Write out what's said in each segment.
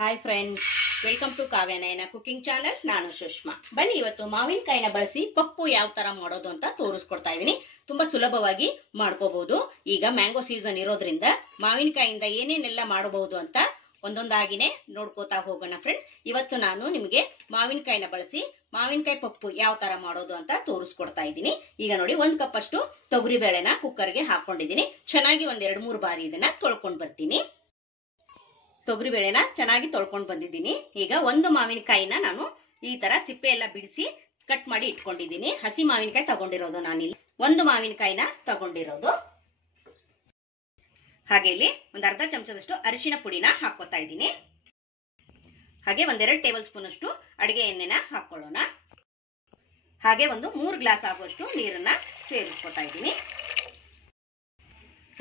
Hi friends, welcome to Kavya Nayana cooking channel. ನಾನು ಸುಷ್ಮಾ. ಬನ್ನಿ, ಇವತ್ತು ಮಾವಿನಕಾಯಿನ ಬಳಸಿ ಪಪ್ಪು ಯಾವ ತರ ಮಾಡೋದು ಅಂತ ತೋರಿಸ್ಕೊಡ್ತಾ ಇದೀನಿ. ತುಂಬಾ ಸುಲಭವಾಗಿ ಮಾಡ್ಕೋಬಹುದು. ಈಗ ಮ್ಯಾಂಗೋ ಸೀಸನ್ ಇರೋದ್ರಿಂದ ಮಾವಿನಕಾಯಿಯಿಂದ ಏನೇನೆಲ್ಲ ಮಾಡಬಹುದು ಅಂತ ಒಂದೊಂದಾಗಿನೇ ನೋಡ್ಕೋತಾ ಹೋಗೋಣ ಫ್ರೆಂಡ್ಸ್. ಇವತ್ತು ನಾನು ನಿಮಗೆ ಮಾವಿನಕಾಯಿನ ಬಳಸಿ ಮಾವಿನಕಾಯಿ ಪಪ್ಪು ಯಾವ ತರ ಮಾಡೋದು ಅಂತ ತೋರಿಸ್ಕೊಡ್ತಾ ಇದ್ದೀನಿ. ಈಗ ನೋಡಿ, 1 ಕಪ್ ಅಷ್ಟು ತೊಗರಿ ಬೇಳೆನ ಕುಕ್ಕರ್ಗೆ ಹಾಕೊಂಡಿದ್ದೀನಿ. ಚೆನ್ನಾಗಿ 2-3 ಬಾರಿ ಇದನ್ನ ತೊಳ್ಕೊಂಡ್ ಬರ್ತೀನಿ. ತೊಗರಿ ಬೇಳೆನ ಚೆನ್ನಾಗಿ ತೊಳ್ಕೊಂಡು ಬಂದಿದ್ದೀನಿ. ಈಗ 1 ಮಾವಿನಕಾಯಿನ ನಾನು ಈ ತರ ಸಿಪ್ಪೆ ಎಲ್ಲ ಬಿಡಿಸಿ ಕಟ್ ಮಾಡಿ ಇಟ್ಕೊಂಡಿದ್ದೀನಿ. ಹಸಿ ಮಾವಿನಕಾಯಿ ತಗೊಂಡಿರೋದು ನಾನಿಲ್ಲಿ 1 ಮಾವಿನಕಾಯಿನ ತಗೊಂಡಿರೋದು. ಹಾಗೆ ಇಲ್ಲಿ ಒಂದು ಅರ್ಧ ಚಮಚದಷ್ಟು ಅರಿಶಿನ ಪುಡಿನ ಹಾಕೋತಾ ಇದ್ದೀನಿ. ಹಾಗೆ 1-2 ಟೇಬಲ್ ಸ್ಪೂನ್ ಅಷ್ಟು ಅಡಿಗೆ ಎಣ್ಣೆನ ಹಾಕೊಳ್ಳೋಣ. ಹಾಗೆ 3 ಗ್ಲಾಸ್ ಆಗುವಷ್ಟು ನೀರನ್ನ ಸೇರಿಸ್ಕೊತಾ ಇದ್ದೀನಿ.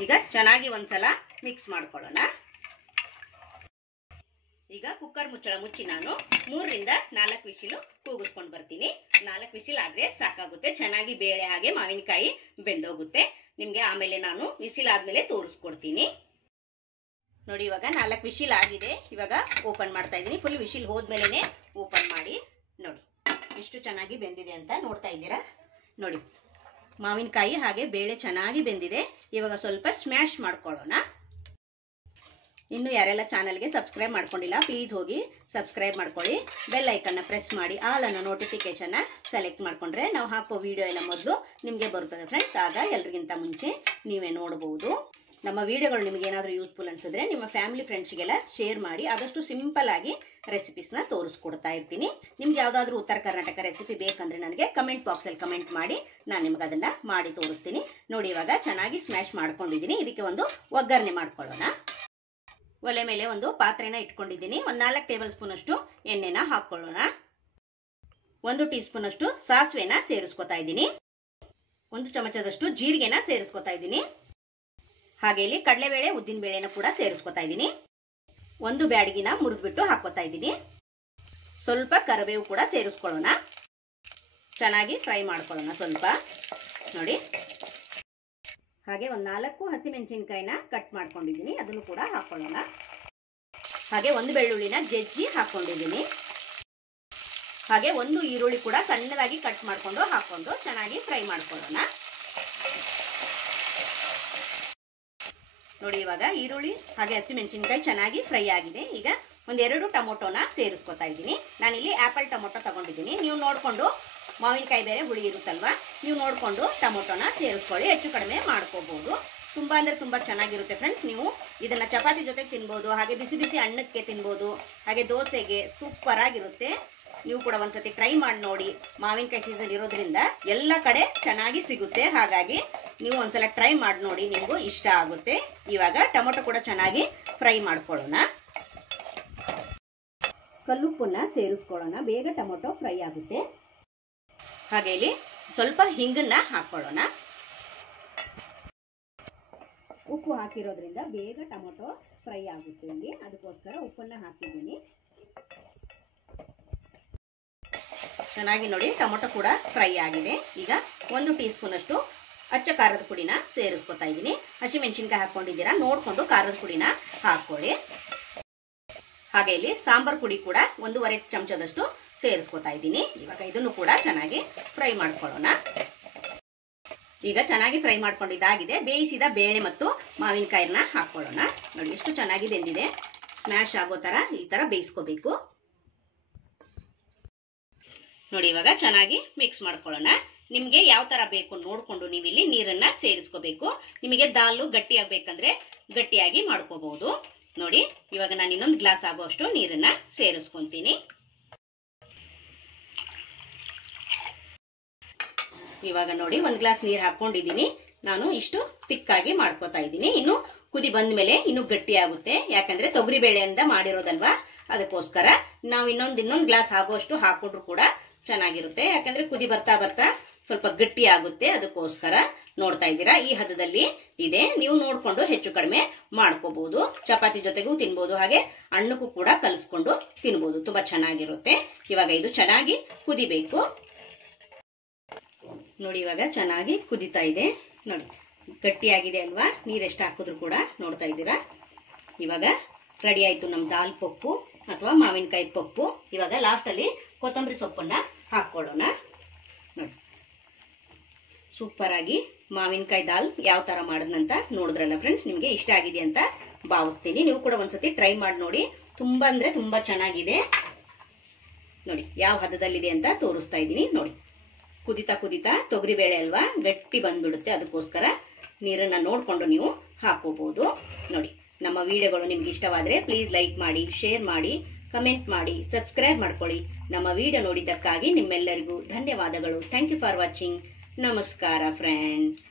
ಈಗ ಚೆನ್ನಾಗಿ ಒಂದ್ಸಲ ಮಿಕ್ಸ್ ಮಾಡ್ಕೊಳ್ಳೋಣ. ಈಗ ಕುಕ್ಕರ್ ಮುಚ್ಚಳ ಮುಚ್ಚಿ ನಾನು 3-4 ವಿಸಿಲು ಕೂಗಿಸ್ಕೊಂಡು ಬರ್ತೀನಿ. 4 ವಿಸಿಲ್ ಆದ್ರೆ ಸಾಕಾಗುತ್ತೆ. ಚೆನ್ನಾಗಿ ಬೇಳೆ ಹಾಗೆ ಮಾವಿನಕಾಯಿ ಬೆಂದೋಗುತ್ತೆ. ನಿಮ್ಗೆ ಆಮೇಲೆ ನಾನು ವಿಸಿಲ್ ಆದ್ಮೇಲೆ ತೋರಿಸ್ಕೊಡ್ತೀನಿ. ನೋಡಿ, ಇವಾಗ 4 ವಿಸಿಲ್ ಆಗಿದೆ. ಇವಾಗ ಓಪನ್ ಮಾಡ್ತಾ ಇದ್ದೀನಿ. ಫುಲ್ ವಿಸಿಲ್ ಹೋದ್ಮೇಲೆ ಓಪನ್ ಮಾಡಿ ನೋಡಿ ಎಷ್ಟು ಚೆನ್ನಾಗಿ ಬೆಂದಿದೆ ಅಂತ ನೋಡ್ತಾ ಇದ್ದೀರಾ. ನೋಡಿ, ಮಾವಿನಕಾಯಿ ಹಾಗೆ ಬೇಳೆ ಚೆನ್ನಾಗಿ ಬೆಂದಿದೆ. ಇವಾಗ ಸ್ವಲ್ಪ ಸ್ಮ್ಯಾಶ್ ಮಾಡ್ಕೊಳ್ಳೋಣ. ಇನ್ನು ಯಾರೆಲ್ಲ ಚಾನಲ್ಗೆ ಸಬ್ಸ್ಕ್ರೈಬ್ ಮಾಡ್ಕೊಂಡಿಲ್ಲ, ಪ್ಲೀಸ್ ಹೋಗಿ ಸಬ್ಸ್ಕ್ರೈಬ್ ಮಾಡ್ಕೊಳ್ಳಿ. ಬೆಲ್ ಐಕನ್ನ ಪ್ರೆಸ್ ಮಾಡಿ ಆಲ್ ಅನ್ನೋ ನೋಟಿಫಿಕೇಶನ್ ಸೆಲೆಕ್ಟ್ ಮಾಡ್ಕೊಂಡ್ರೆ ನಾವು ಹಾಕೋ ವಿಡಿಯೋ ಎಲ್ಲ ಮೊದಲು ನಿಮಗೆ ಬರುತ್ತದೆ ಫ್ರೆಂಡ್ಸ್. ಆಗ ಎಲ್ರಿಗಿಂತ ಮುಂಚೆ ನೀವೇ ನೋಡಬಹುದು. ನಮ್ಮ ವಿಡಿಯೋಗಳು ನಿಮಗೆ ಏನಾದರೂ ಯೂಸ್ಫುಲ್ ಅನ್ಸಿದ್ರೆ ನಿಮ್ಮ ಫ್ಯಾಮಿಲಿ ಫ್ರೆಂಡ್ಸ್ಗೆಲ್ಲ ಶೇರ್ ಮಾಡಿ. ಆದಷ್ಟು ಸಿಂಪಲ್ ಆಗಿ ರೆಸಿಪೀಸ್ನ ತೋರಿಸ್ಕೊಡ್ತಾ ಇರ್ತೀನಿ. ನಿಮ್ಗೆ ಯಾವುದಾದ್ರೂ ಉತ್ತರ ಕರ್ನಾಟಕ ರೆಸಿಪಿ ಬೇಕಂದ್ರೆ ನನಗೆ ಕಮೆಂಟ್ ಬಾಕ್ಸಲ್ಲಿ ಕಮೆಂಟ್ ಮಾಡಿ, ನಾನು ನಿಮ್ಗೆ ಅದನ್ನ ಮಾಡಿ ತೋರಿಸ್ತೀನಿ. ನೋಡಿ, ಇವಾಗ ಚೆನ್ನಾಗಿ ಸ್ಮ್ಯಾಶ್ ಮಾಡ್ಕೊಂಡಿದ್ದೀನಿ. ಇದಕ್ಕೆ ಒಂದು ಒಗ್ಗರಣೆ ಮಾಡ್ಕೊಳ್ಳೋಣ. ಒಲೆ ಮೇಲೆ ಒಂದು ಪಾತ್ರೆನ ಇಟ್ಕೊಂಡಿದ್ದೀನಿ. 4 ಟೇಬಲ್ ಸ್ಪೂನ್ ಅಷ್ಟು ಎಣ್ಣೆನ ಹಾಕೊಳ್ಳೋಣ. 1 ಟೀ ಸ್ಪೂನ್ ಅಷ್ಟು ಸಾಸಿವೆನ ಸೇರಿಸ್ಕೊತಾ ಇದ್ದೀನಿ. 1 ಚಮಚದಷ್ಟು ಜೀರಿಗೆನ ಸೇರಿಸ್ಕೊತಾ ಇದ್ದೀನಿ. ಹಾಗೆ ಇಲ್ಲಿ ಕಡಲೆಬೇಳೆ, ಉದ್ದಿನ ಬೇಳೆನ ಕೂಡ ಸೇರಿಸ್ಕೊತಾ ಇದ್ದೀನಿ. 1 ಬ್ಯಾಡಗಿನ ಮುರಿದ್ಬಿಟ್ಟು ಹಾಕೋತಾ ಇದ್ದೀನಿ. ಸ್ವಲ್ಪ ಕರಿಬೇವು ಕೂಡ ಸೇರಿಸ್ಕೊಳ್ಳೋಣ. ಚೆನ್ನಾಗಿ ಫ್ರೈ ಮಾಡ್ಕೊಳ್ಳೋಣ ಸ್ವಲ್ಪ. ನೋಡಿ, ಹಾಗೆ 4 ಹಸಿಮೆಣಸಿನಕಾಯಿನ ಕಟ್ ಮಾಡ್ಕೊಂಡಿದ್ದೀನಿ, ಅದನ್ನು ಕೂಡ ಹಾಕೊಳ್ಳೋಣ. ಹಾಗೆ 1 ಬೆಳ್ಳುಳ್ಳಿನ ಜಜ್ಜಿ ಹಾಕೊಂಡಿದ್ದೀನಿ. ಹಾಗೆ 1 ಈರುಳ್ಳಿ ಕೂಡ ಸಣ್ಣದಾಗಿ ಕಟ್ ಮಾಡ್ಕೊಂಡು ಹಾಕೊಂಡು ಚೆನ್ನಾಗಿ ಫ್ರೈ ಮಾಡ್ಕೊಳ್ಳೋಣ. ನೋಡಿ, ಇವಾಗ ಈರುಳ್ಳಿ ಹಾಗೆ ಹಸಿಮೆಣಸಿನಕಾಯಿ ಚೆನ್ನಾಗಿ ಫ್ರೈ ಆಗಿದೆ. ಈಗ 1-2 ಟೊಮೊಟೊನ ಸೇರಿಸ್ಕೊತಾ ಇದ್ದೀನಿ. ನಾನಿಲ್ಲಿ ಆಪಲ್ ಟೊಮೊಟೊ ತಗೊಂಡಿದ್ದೀನಿ. ನೀವು ನೋಡ್ಕೊಂಡು, ಮಾವಿನಕಾಯಿ ಬೇರೆ ಹುಳಿ ಇರುತ್ತಲ್ವಾ, ನೀವು ನೋಡ್ಕೊಂಡು ಟೊಮೊಟೊನ ಸೇರಿಸ್ಕೊಳ್ಳಿ. ಹೆಚ್ಚು ಕಡಿಮೆ ಮಾಡ್ಕೋಬಹುದು. ತುಂಬಾ ಅಂದ್ರೆ ತುಂಬಾ ಚೆನ್ನಾಗಿರುತ್ತೆ ಫ್ರೆಂಡ್ಸ್. ನೀವು ಇದನ್ನ ಚಪಾತಿ ಜೊತೆಗೆ ತಿನ್ಬೋದು, ಹಾಗೆ ಬಿಸಿ ಬಿಸಿ ಅನ್ನಕ್ಕೆ ತಿನ್ಬೋದು, ಹಾಗೆ ದೋಸೆಗೆ ಸೂಪರ್ ಆಗಿರುತ್ತೆ. ನೀವು ಕೂಡ ಒಂದ್ಸತಿ ಟ್ರೈ ಮಾಡಿ ನೋಡಿ. ಮಾವಿನಕಾಯಿ ಸೀಸನ್ ಇರೋದ್ರಿಂದ ಎಲ್ಲ ಕಡೆ ಚೆನ್ನಾಗಿ ಸಿಗುತ್ತೆ. ಹಾಗಾಗಿ ನೀವು ಒಂದ್ಸಲ ಟ್ರೈ ಮಾಡಿ ನೋಡಿ, ನಿಮಗೂ ಇಷ್ಟ ಆಗುತ್ತೆ. ಇವಾಗ ಟೊಮೊಟೊ ಕೂಡ ಚೆನ್ನಾಗಿ ಫ್ರೈ ಮಾಡ್ಕೊಳ್ಳೋಣ. ಕಲ್ಲುಪ್ಪನ್ನ ಸೇರಿಸ್ಕೊಳ್ಳೋಣ, ಬೇಗ ಟೊಮೊಟೊ ಫ್ರೈ ಆಗುತ್ತೆ. ಹಾಗೆ ಇಲ್ಲಿ ಸ್ವಲ್ಪ ಹಿಂಗನ್ನ ಹಾಕೊಳ್ಳೋಣ. ಉಪ್ಪು ಹಾಕಿರೋದ್ರಿಂದ ಬೇಗ ಟೊಮೊಟೊ ಫ್ರೈ ಆಗುತ್ತೆ ಇಲ್ಲಿ, ಅದಕ್ಕೋಸ್ಕರ ಉಪ್ಪನ್ನ ಹಾಕಿದ್ದೀನಿ. ಚೆನ್ನಾಗಿ ನೋಡಿ, ಟೊಮೊಟೊ ಕೂಡ ಫ್ರೈ ಆಗಿದೆ. ಈಗ 1 ಟೀ ಸ್ಪೂನ್ ಅಷ್ಟು ಅಚ್ಚ ಖಾರದ ಪುಡಿನ ಸೇರಿಸ್ಕೊತಾ ಇದ್ದೀನಿ. ಹಸಿಮೆಣಸಿನಕಾಯಿ ಹಾಕೊಂಡಿದ್ದೀರಾ, ನೋಡ್ಕೊಂಡು ಖಾರದ ಪುಡಿನ ಹಾಕೊಳ್ಳಿ. ಹಾಗೆ ಇಲ್ಲಿ ಸಾಂಬಾರ್ ಪುಡಿ ಕೂಡ 1.5 ಚಮಚದಷ್ಟು ಸೇರಿಸ್ಕೊತಾ ಇದ್ದೀನಿ. ಇವಾಗ ಇದನ್ನು ಕೂಡ ಚೆನ್ನಾಗಿ ಫ್ರೈ ಮಾಡ್ಕೊಳ್ಳೋಣ. ಈಗ ಚೆನ್ನಾಗಿ ಫ್ರೈ ಮಾಡ್ಕೊಂಡಿದ್ದಾಗಿದೆ. ಬೇಯಿಸಿದ ಬೇಳೆ ಮತ್ತು ಮಾವಿನಕಾಯಿನ ಹಾಕೊಳ್ಳೋಣ. ನೋಡಿ, ಎಷ್ಟು ಚೆನ್ನಾಗಿ ಬೆಂದಿದೆ. ಸ್ಮ್ಯಾಶ್ ಆಗೋ ತರ ಈ ತರ ಬೇಯಿಸ್ಕೋಬೇಕು. ನೋಡಿ, ಇವಾಗ ಚೆನ್ನಾಗಿ ಮಿಕ್ಸ್ ಮಾಡ್ಕೊಳ್ಳೋಣ. ನಿಮ್ಗೆ ಯಾವ ತರ ಬೇಕು ನೋಡ್ಕೊಂಡು ನೀವಿಲ್ಲಿ ನೀರನ್ನ ಸೇರಿಸ್ಕೋಬೇಕು. ನಿಮಗೆ ದಾಲು ಗಟ್ಟಿ ಆಗ್ಬೇಕಂದ್ರೆ ಗಟ್ಟಿಯಾಗಿ ಮಾಡ್ಕೋಬಹುದು. ನೋಡಿ, ಇವಾಗ ನಾನು ಇನ್ನೊಂದು ಗ್ಲಾಸ್ ಆಗುವಷ್ಟು ನೀರನ್ನ ಸೇರಿಸ್ಕೊಂತೀನಿ. ಇವಾಗ ನೋಡಿ, 1 ಗ್ಲಾಸ್ ನೀರು ಹಾಕೊಂಡಿದ್ದೀನಿ. ನಾನು ಇಷ್ಟು ತಿಕ್ಕಾಗಿ ಮಾಡ್ಕೋತಾ ಇದ್ದೀನಿ. ಇನ್ನು ಕುದಿ ಬಂದ ಮೇಲೆ ಇನ್ನು ಗಟ್ಟಿ ಆಗುತ್ತೆ. ಯಾಕಂದ್ರೆ ತೊಗರಿ ಬೇಳೆಯಿಂದ ಮಾಡಿರೋದಲ್ವಾ, ಅದಕ್ಕೋಸ್ಕರ ನಾವು ಇನ್ನೊಂದು ಗ್ಲಾಸ್ ಆಗುವಷ್ಟು ಹಾಕೊಂಡ್ರು ಕೂಡ ಚೆನ್ನಾಗಿರುತ್ತೆ. ಯಾಕಂದ್ರೆ ಕುದಿ ಬರ್ತಾ ಬರ್ತಾ ಸ್ವಲ್ಪ ಗಟ್ಟಿ ಆಗುತ್ತೆ. ಅದಕ್ಕೋಸ್ಕರ ನೋಡ್ತಾ ಇದ್ದೀರಾ, ಈ ಹದದಲ್ಲಿ ಇದೆ. ನೀವು ನೋಡ್ಕೊಂಡು ಹೆಚ್ಚು ಕಡಿಮೆ ಮಾಡ್ಕೋಬಹುದು. ಚಪಾತಿ ಜೊತೆಗೂ ತಿನ್ಬೋದು, ಹಾಗೆ ಹಣ್ಣಕ್ಕೂ ಕೂಡ ಕಲಿಸ್ಕೊಂಡು ತಿನ್ಬೋದು. ತುಂಬಾ ಚೆನ್ನಾಗಿರುತ್ತೆ. ಇವಾಗ ಇದು ಚೆನ್ನಾಗಿ ಕುದಿಬೇಕು. ನೋಡಿ, ಇವಾಗ ಚೆನ್ನಾಗಿ ಕುದಿತಾ ಇದೆ. ನೋಡಿ, ಗಟ್ಟಿಯಾಗಿದೆ ಅಲ್ವಾ. ನೀರೆಷ್ಟು ಹಾಕಿದ್ರು ಕೂಡ ನೋಡ್ತಾ ಇದ್ದೀರಾ. ಇವಾಗ ರೆಡಿ ಆಯ್ತು ನಮ್ಮ ದಾಲ್ ಪಪ್ಪು ಅಥವಾ ಮಾವಿನಕಾಯಿ ಪಪ್ಪು. ಇವಾಗ ಲಾಸ್ಟ್ ಅಲ್ಲಿ ಕೊತ್ತಂಬರಿ ಸೊಪ್ಪನ್ನ ಹಾಕೊಳ್ಳೋಣ. ನೋಡಿ, ಸೂಪರ್ ಆಗಿ ಮಾವಿನಕಾಯಿ ದಾಲ್ ಯಾವ ತರ ಮಾಡೋದಂತ ನೋಡಿದ್ರಲ್ಲ ಫ್ರೆಂಡ್ಸ್. ನಿಮ್ಗೆ ಇಷ್ಟ ಆಗಿದೆ ಅಂತ ಭಾವಿಸ್ತೀನಿ. ನೀವು ಕೂಡ ಒಂದ್ಸತಿ ಟ್ರೈ ಮಾಡಿ ನೋಡಿ. ತುಂಬಾ ಅಂದ್ರೆ ತುಂಬಾ ಚೆನ್ನಾಗಿದೆ. ನೋಡಿ ಯಾವ ಹದದಲ್ಲಿದೆ ಅಂತ ತೋರಿಸ್ತಾ ಇದ್ದೀನಿ. ನೋಡಿ, ಕುದಿತಾ ಕುದಿತಾ ತೊಗರಿ ಬೇಳೆ ಅಲ್ವಾ, ಗಟ್ಟಿ ಬಂದ್ಬಿಡುತ್ತೆ. ಅದಕ್ಕೋಸ್ಕರ ನೀರನ್ನ ನೋಡ್ಕೊಂಡು ನೀವು ಹಾಕೋಬಹುದು. ನೋಡಿ, ನಮ್ಮ ವಿಡಿಯೋಗಳು ನಿಮ್ಗೆ ಇಷ್ಟವಾದ್ರೆ ಪ್ಲೀಸ್ ಲೈಕ್ ಮಾಡಿ, ಶೇರ್ ಮಾಡಿ, ಕಮೆಂಟ್ ಮಾಡಿ, ಸಬ್ಸ್ಕ್ರೈಬ್ ಮಾಡ್ಕೊಳ್ಳಿ. ನಮ್ಮ ವಿಡಿಯೋ ನೋಡಿದ್ದಕ್ಕಾಗಿ ನಿಮ್ಮೆಲ್ಲರಿಗೂ ಧನ್ಯವಾದಗಳು. Thank you for watching. ನಮಸ್ಕಾರ ಫ್ರೆಂಡ್ಸ್.